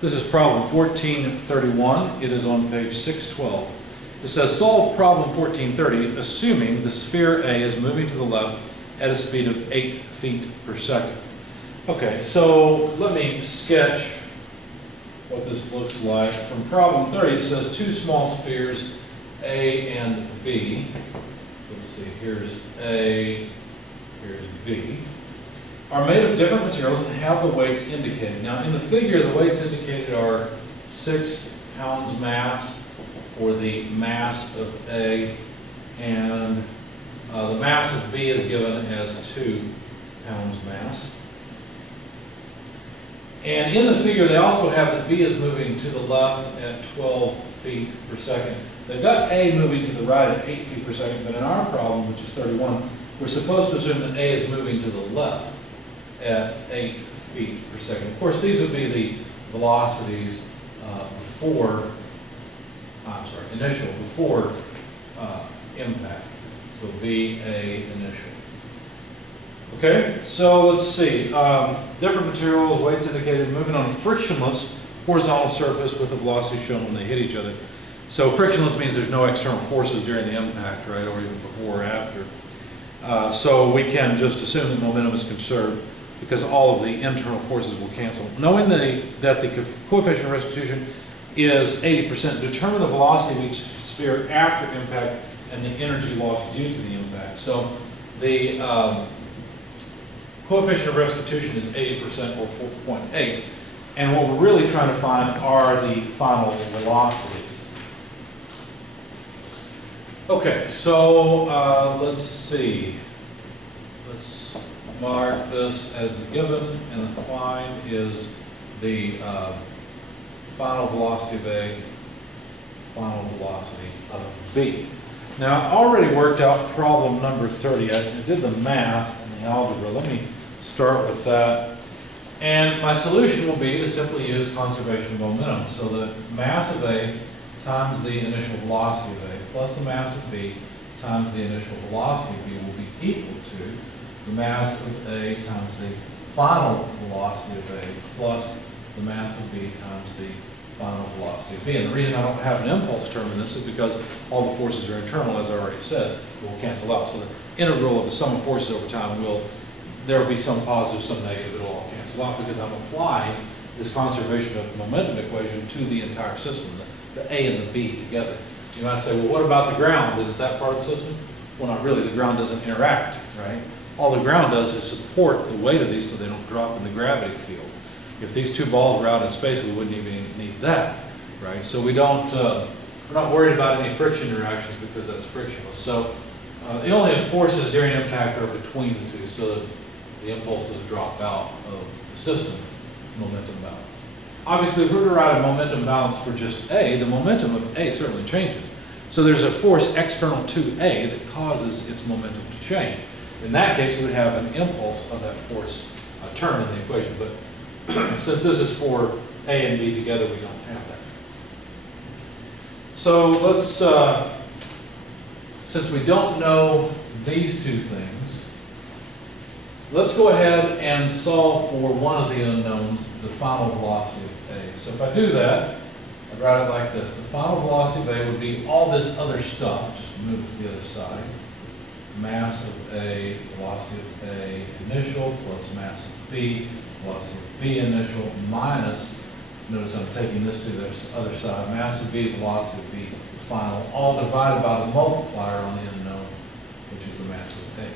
This is problem 1431. It is on page 612. It says, solve problem 1430, assuming the sphere A is moving to the left at a speed of 8 feet per second. Okay, so let me sketch what this looks like. From problem 30, it says two small spheres, A and B. So let's see, here's A, here's B. Are made of different materials and have the weights indicated. Now in the figure, the weights indicated are 6 pounds mass for the mass of A, and the mass of B is given as 2 pounds mass. And in the figure, they also have that B is moving to the left at 12 feet per second. They've got A moving to the right at 8 feet per second, but in our problem, which is 31, we're supposed to assume that A is moving to the left at 8 feet per second. Of course, these would be the velocities before impact. So V, A, initial. Okay, so let's see. Different materials, weights indicated, moving on a frictionless horizontal surface with a velocity shown when they hit each other. So frictionless means there's no external forces during the impact, right, or even before or after. So we can just assume that momentum is conserved because all of the internal forces will cancel. Knowing that the coefficient of restitution is 80%, determine the velocity of each sphere after impact and the energy loss due to the impact. So the coefficient of restitution is 80% or 4.8, and what we're really trying to find are the final velocities. Okay, so let's see. Let's mark this as the given, and the find is the final velocity of A, final velocity of B. Now, I already worked out problem number 30. I did the math and the algebra. Let me start with that. And my solution will be to simply use conservation of momentum. So the mass of A times the initial velocity of A plus the mass of B times the initial velocity of B will be equal to the mass of A times the final velocity of A plus the mass of B times the final velocity of B. And the reason I don't have an impulse term in this is because all the forces are internal, as I already said. It will cancel out. So the integral of the sum of forces over time there will be some positive, some negative. It will all cancel out because I'm applying this conservation of momentum equation to the entire system, the A and the B together. You might say, well, what about the ground? Isn't that part of the system? Well, not really. The ground doesn't interact, right? All the ground does is support the weight of these so they don't drop in the gravity field. If these two balls were out in space, we wouldn't even need that, right? So we're not worried about any friction interactions because that's frictionless. So the only forces during impact are between the two, so that the impulses drop out of the system momentum balance. Obviously, if we were to write a momentum balance for just A, the momentum of A certainly changes. So there's a force external to A that causes its momentum to change. In that case, we would have an impulse of that force term in the equation, but since this is for A and B together, we don't have that. So let's, since we don't know these two things, let's go ahead and solve for one of the unknowns, the final velocity of A. So if I do that, I'd write it like this. The final velocity of A would be all this other stuff, just move it to the other side. Mass of A, velocity of A initial, plus mass of B, velocity of B initial, minus, notice I'm taking this to the other side, mass of B, velocity of B final, all divided by the multiplier on the unknown, which is the mass of A.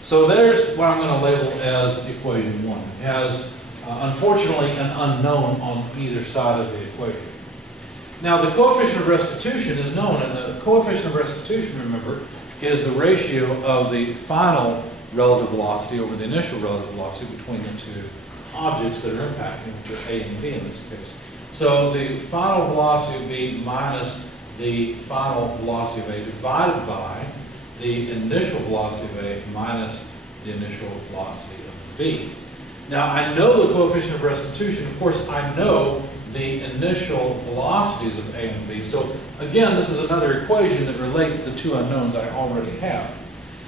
So there's what I'm going to label as equation 1. It has, unfortunately, an unknown on either side of the equation. Now, the coefficient of restitution is known, and the coefficient of restitution, remember, is the ratio of the final relative velocity over the initial relative velocity between the two objects that are impacting, which are A and B in this case. So the final velocity of B minus the final velocity of A divided by the initial velocity of A minus the initial velocity of B. Now, I know the coefficient of restitution. Of course, I know the initial velocities of A and B. So again, this is another equation that relates the two unknowns I already have.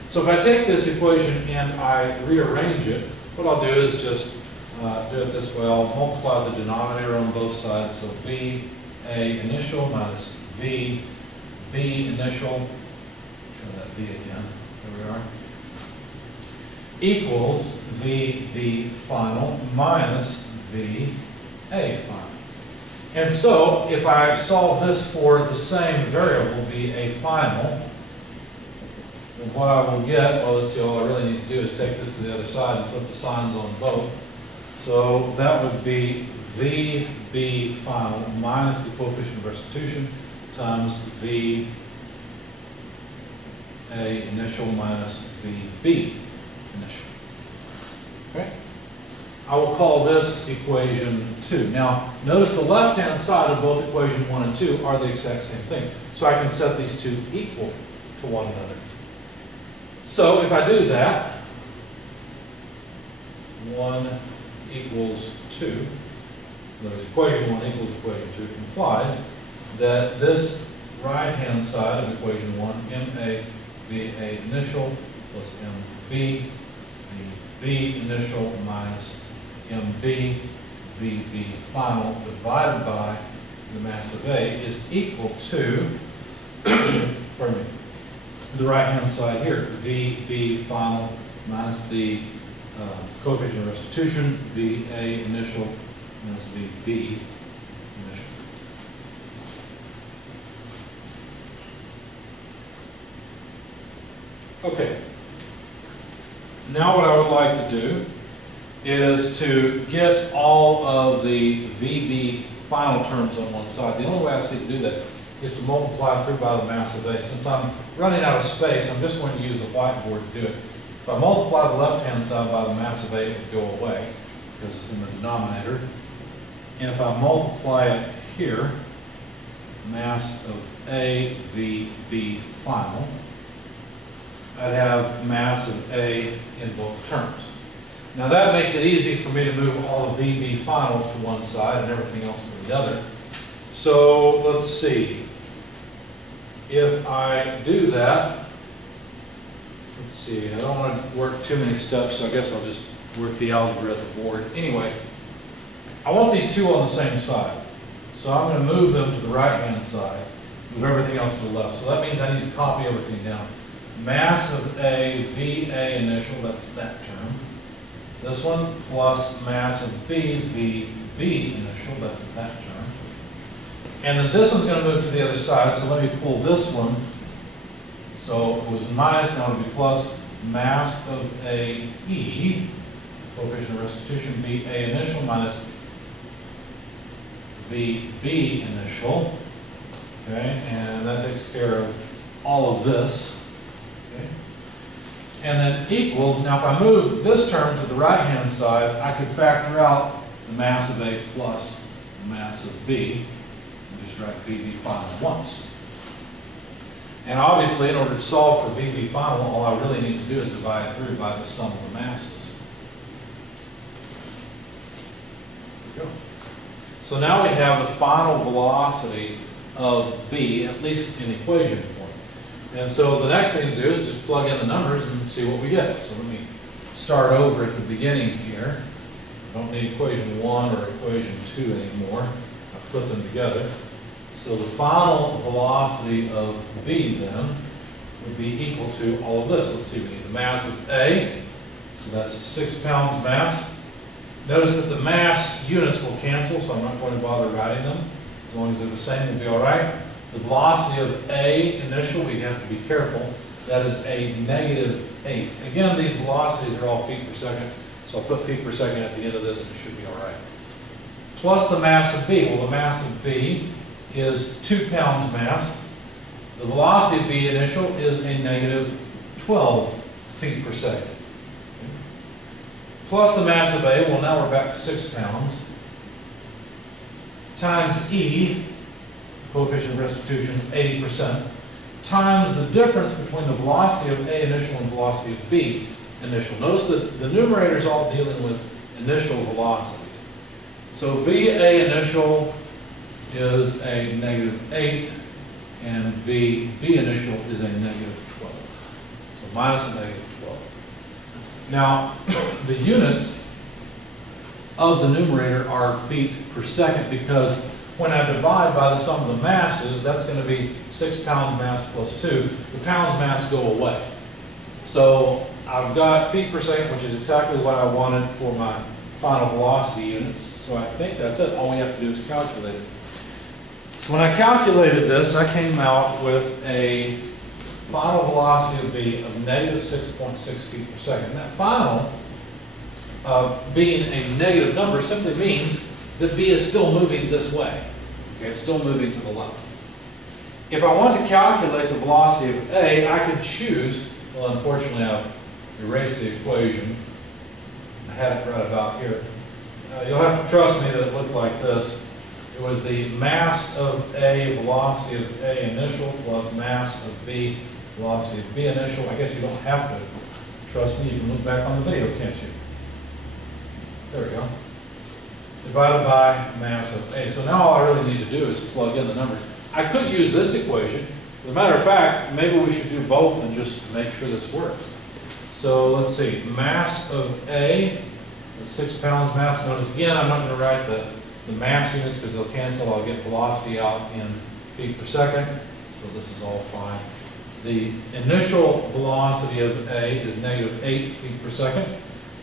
So if I take this equation and I rearrange it, what I'll do is just do it this way. I'll multiply the denominator on both sides. So VA initial minus VB initial. Show that V again. There we are. Equals VB final minus VA final. And so, if I solve this for the same variable, VA final, then what I will get, well, let's see, all I really need to do is take this to the other side and flip the signs on both. So that would be VB final minus the coefficient of restitution times VA initial minus VB initial. Okay? I will call this equation 2. Now, notice the left-hand side of both equation 1 and 2 are the exact same thing. So I can set these two equal to one another. So if I do that, 1 equals 2, the equation 1 equals equation 2, implies that this right-hand side of equation 1, MA VA initial plus MB VB initial minus MB VB final divided by the mass of A is equal to pardon me, the right-hand side here, VB final minus the coefficient of restitution, VA initial minus VB initial. Okay. Now what I would like to do is to get all of the VB final terms on one side. The only way I see to do that is to multiply through by the mass of A. Since I'm running out of space, I'm just going to use the whiteboard to do it. If I multiply the left-hand side by the mass of A, it would go away because it's in the denominator. And if I multiply it here, mass of A VB final, I'd have mass of A in both terms. Now that makes it easy for me to move all the VB finals to one side and everything else to the other. So let's see. If I do that, let's see, I don't want to work too many steps, so I guess I'll just work the algebra at the board. Anyway, I want these two on the same side. So I'm going to move them to the right-hand side, move everything else to the left. So that means I need to copy everything down. Mass of A, VA initial, that's that term. This one plus mass of B, VB initial, that's that term. And then this one's going to move to the other side, so let me pull this one. So it was minus, now it'll be plus mass of A, E, coefficient of restitution, VA initial minus VB initial. Okay, and that takes care of all of this. Okay. And then equals, now if I move this term to the right-hand side, I could factor out the mass of A plus the mass of B, and just write VB final once. And obviously, in order to solve for VB final, all I really need to do is divide through by the sum of the masses. There we go. So now we have the final velocity of B, at least in equation form. And so the next thing to do is just plug in the numbers and see what we get. So let me start over at the beginning here. I don't need equation 1 or equation 2 anymore. I've put them together. So the final velocity of B then would be equal to all of this. Let's see, we need the mass of A. So that's 6 pounds mass. Notice that the mass units will cancel, so I'm not going to bother writing them. As long as they're the same, we'll be all right. The velocity of A initial, we have to be careful. That is a -8. Again, these velocities are all feet per second, so I'll put feet per second at the end of this and it should be all right. Plus the mass of B. Well, the mass of B is 2 pounds mass. The velocity of B initial is a -12 feet per second. Plus the mass of A, well now we're back to 6 pounds, times E, coefficient of restitution, 80%, times the difference between the velocity of A initial and velocity of B initial. Notice that the numerator is all dealing with initial velocities. So VA initial is a -8, and B initial is a -12. So minus a -12. Now, the units of the numerator are feet per second, because when I divide by the sum of the masses, that's going to be 6 pounds mass plus 2. The pounds mass go away. So I've got feet per second, which is exactly what I wanted for my final velocity units. So I think that's it. All we have to do is calculate it. So when I calculated this, I came out with a final velocity of B of negative 6.6 feet per second. And that final, being a negative number, simply means that B is still moving this way. Okay, it's still moving to the left. If I want to calculate the velocity of A, I could choose, well, unfortunately I've erased the equation. I had it right about here. You'll have to trust me that it looked like this. It was the mass of A, velocity of A initial, plus mass of B, velocity of B initial. I guess you don't have to trust me. You can look back on the video, can't you? There we go. Divided by mass of A. So now all I really need to do is plug in the numbers. I could use this equation. As a matter of fact, maybe we should do both and just make sure this works. So let's see. Mass of A is 6 pounds mass. Notice again, I'm not going to write the mass units because they'll cancel. I'll get velocity out in feet per second. So this is all fine. The initial velocity of A is negative 8 feet per second.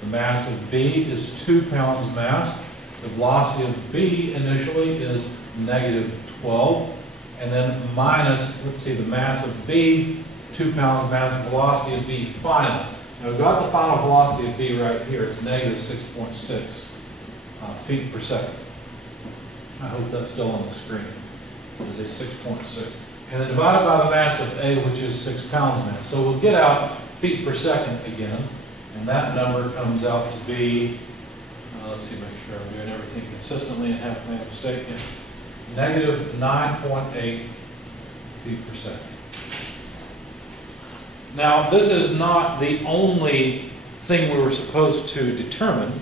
The mass of B is 2 pounds mass. The velocity of B initially is negative 12. And then minus, let's see, the mass of B, 2 pounds mass, velocity of B final. Now we've got the final velocity of B right here. It's negative 6.6 feet per second. I hope that's still on the screen. It is a 6.6. And then divided by the mass of A, which is 6 pounds mass. So we'll get out feet per second again. And that number comes out to be, let's see, make sure I'm doing everything consistently and haven't made a mistake. Negative 9.8 feet per second. Now, this is not the only thing we were supposed to determine.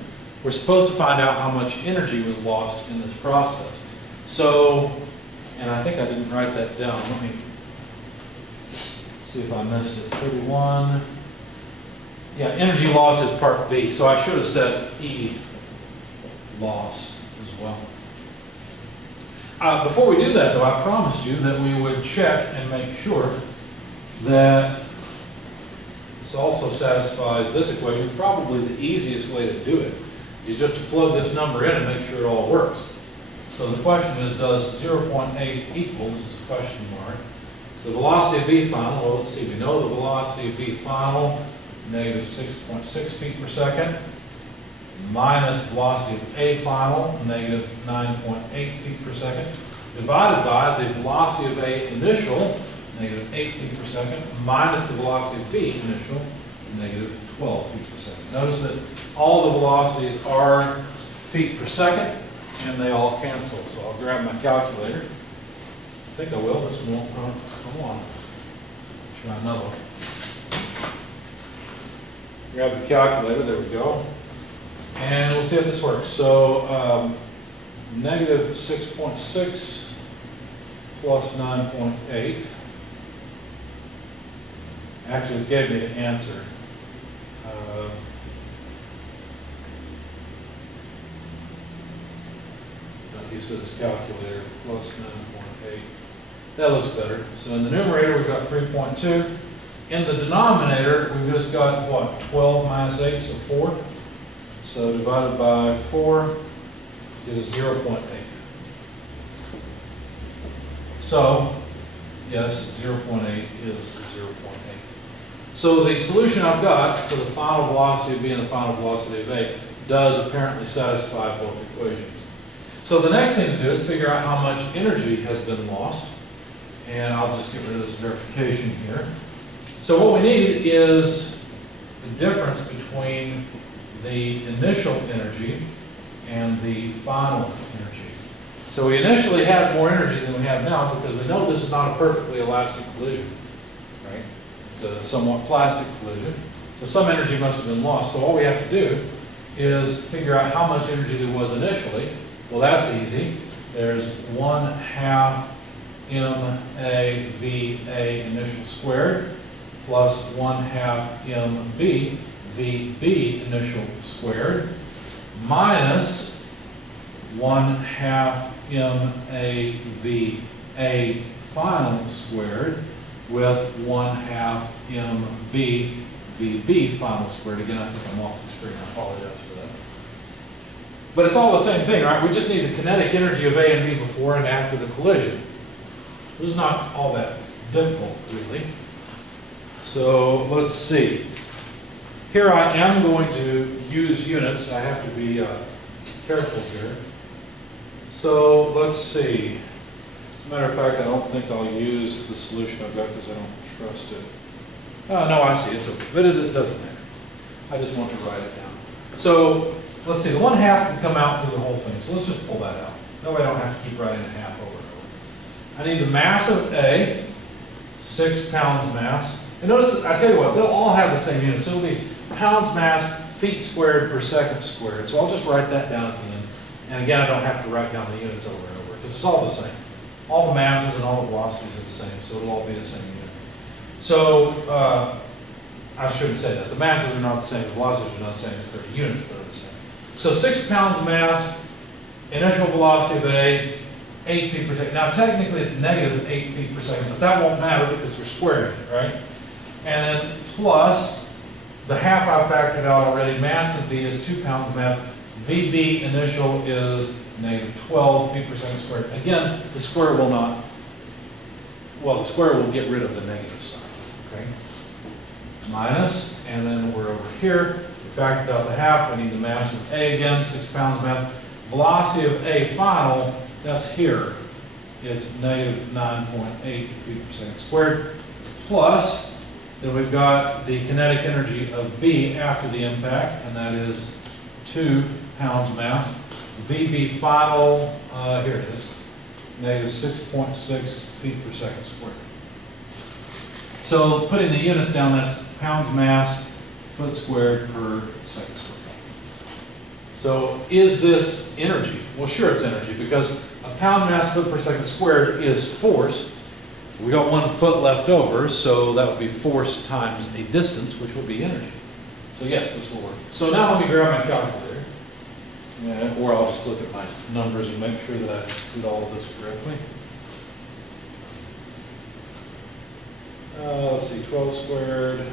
We're supposed to find out how much energy was lost in this process. So, and I think I didn't write that down. Let me see if I missed it. 31. Yeah, energy loss is part B. So I should have said E loss as well. Before we do that, though, I promised you that we would check and make sure that this also satisfies this equation. Probably the easiest way to do it is just to plug this number in and make sure it all works. So the question is, does 0.8 equal, this is a question mark, the velocity of B final? Well, let's see, we know the velocity of B final, negative 6.6 feet per second, minus velocity of A final, negative 9.8 feet per second, divided by the velocity of A initial, negative 8 feet per second, minus the velocity of B initial, negative 12 feet per second. Notice that all the velocities are feet per second, and they all cancel. So I'll grab my calculator. I think I will. This one won't come on. Try another one. Grab the calculator. There we go. And we'll see if this works. So negative 6.6 plus 9.8 actually gave me the answer. Not used to this calculator. Plus 9.8. That looks better. So in the numerator we've got 3.2. In the denominator we've just got what? 12 minus 8, so 4. So divided by 4 is 0.8. So, yes, 0.8 is 0.8. So the solution I've got for the final velocity of B and the final velocity of A does apparently satisfy both equations. So the next thing to do is figure out how much energy has been lost. And I'll just get rid of this verification here. So what we need is the difference between the initial energy and the final energy. So we initially had more energy than we have now because we know this is not a perfectly elastic collision, right? It's a somewhat plastic collision. So some energy must have been lost. So all we have to do is figure out how much energy there was initially. Well, that's easy. There's 1/2 mAVA initial squared plus 1/2 mB VB initial squared minus 1/2 MAVA final squared with 1/2 MBVB final squared. Again, I think I'm off the screen. I apologize for that. But it's all the same thing, right? We just need the kinetic energy of A and B before and after the collision. This is not all that difficult, really. So let's see. Here I am going to use units. I have to be careful here. So let's see. As a matter of fact, I don't think I'll use the solution I've got because I don't trust it. No, I see. But it doesn't matter. I just want to write it down. So let's see. The 1/2 can come out through the whole thing. So let's just pull that out. That way I don't have to keep writing a half over and over. I need the mass of A, 6 pounds mass. And notice that, I tell you what, they'll all have the same units. So it'll be pounds mass, feet squared per second squared. So I'll just write that down at the end. And again, I don't have to write down the units over and over because it's all the same. All the masses and all the velocities are the same, so it'll all be the same unit. So, I shouldn't say that. The masses are not the same, the velocities are not the same, it's their units that are the same. So 6 pounds mass, initial velocity of A, 8 feet per second. Now technically it's negative 8 feet per second, but that won't matter because we're squaring it, right? And then plus, the half I factored out already, mass of B is 2 pounds mass, VB initial is negative 12 feet per second squared. Again, the square will not, well, the square will get rid of the negative sign, okay? Minus, and then we're over here. We factored out the half. We need the mass of A again, 6 pounds mass. Velocity of A final, that's here. It's negative 9.8 feet per second squared. Plus, then we've got the kinetic energy of B after the impact, and that is 2 pounds mass. VB final, here it is, negative 6.6 feet per second squared. So putting the units down, that's pounds mass, foot squared per second squared. So is this energy? Well, sure it's energy because a pound mass foot per second squared is force. We got 1 foot left over, so that would be force times a distance, which would be energy. So yes, this will work. So now let me grab my calculator. Or I'll just look at my numbers and make sure that I did all of this correctly. Let's see, 12 squared,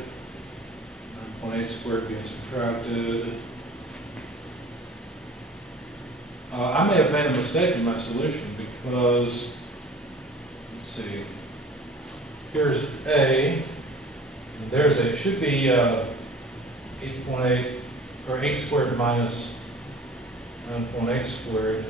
9.8 squared being subtracted. I may have made a mistake in my solution because, let's see, here's A, and there's A. It should be 8.8, or 8 squared minus 9.8 squared,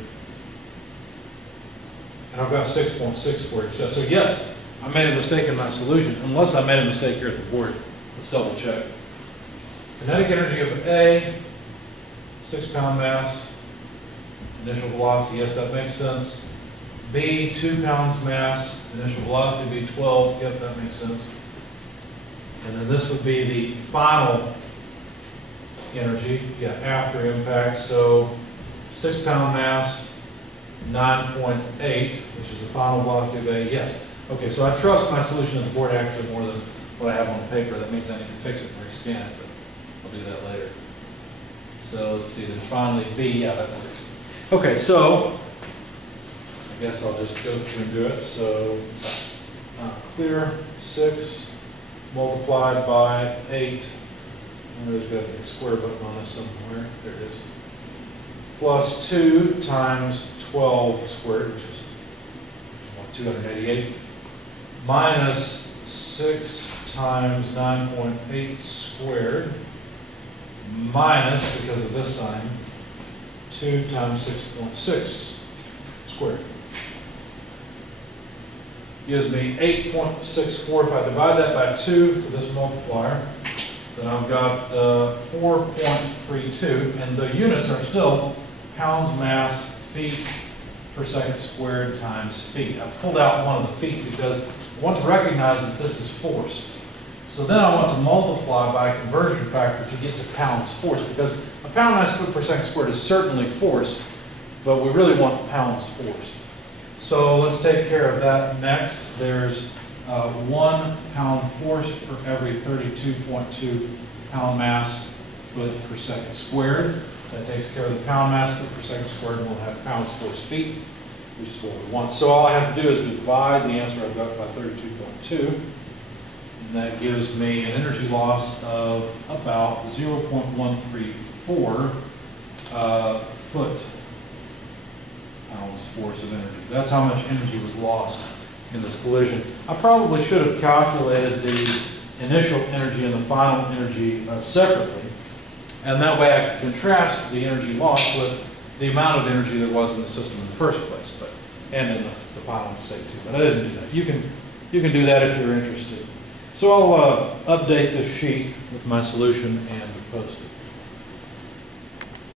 and I've got 6.6 squared. So yes, I made a mistake in my solution, unless I made a mistake here at the board. Let's double check. Kinetic energy of A, 6 pound mass, initial velocity, yes, that makes sense. B, 2 pounds mass, initial velocity be 12, yep, that makes sense. And then this would be the final energy, yeah, after impact, so 6 pound mass, 9.8, which is the final velocity of A, yes. Okay, so I trust my solution at the board actually more than what I have on the paper. That means I need to fix it and rescan it, but I'll do that later. So let's see, then finally B, yeah, that works. Okay, so I guess I'll just go through and do it. So clear, 6 multiplied by 8, and there's got to be a square button on this somewhere. There it is. Plus 2 times 12 squared, which is 288, minus 6 times 9.8 squared, minus, because of this sign, 2 times 6.6 squared. Gives me 8.64. If I divide that by 2 for this multiplier, then I've got 4.32, and the units are still pounds mass, feet per second squared times feet. I pulled out one of the feet because I want to recognize that this is force. So then I want to multiply by a conversion factor to get to pounds force, because a pound mass foot per second squared is certainly force, but we really want pounds force. So let's take care of that next. There's 1 pound force for every 32.2 pound mass foot per second squared. That takes care of the pound mass per second squared, and we'll have pounds force feet, which is what we want. So all I have to do is divide the answer I've got by 32.2, and that gives me an energy loss of about 0.134 foot pounds force of energy. That's how much energy was lost in this collision. I probably should have calculated the initial energy and the final energy separately, and that way I could contrast the energy lost with the amount of energy there was in the system in the first place, and in the final state too. But I didn't do that. You can do that if you're interested. So I'll update this sheet with my solution and post it.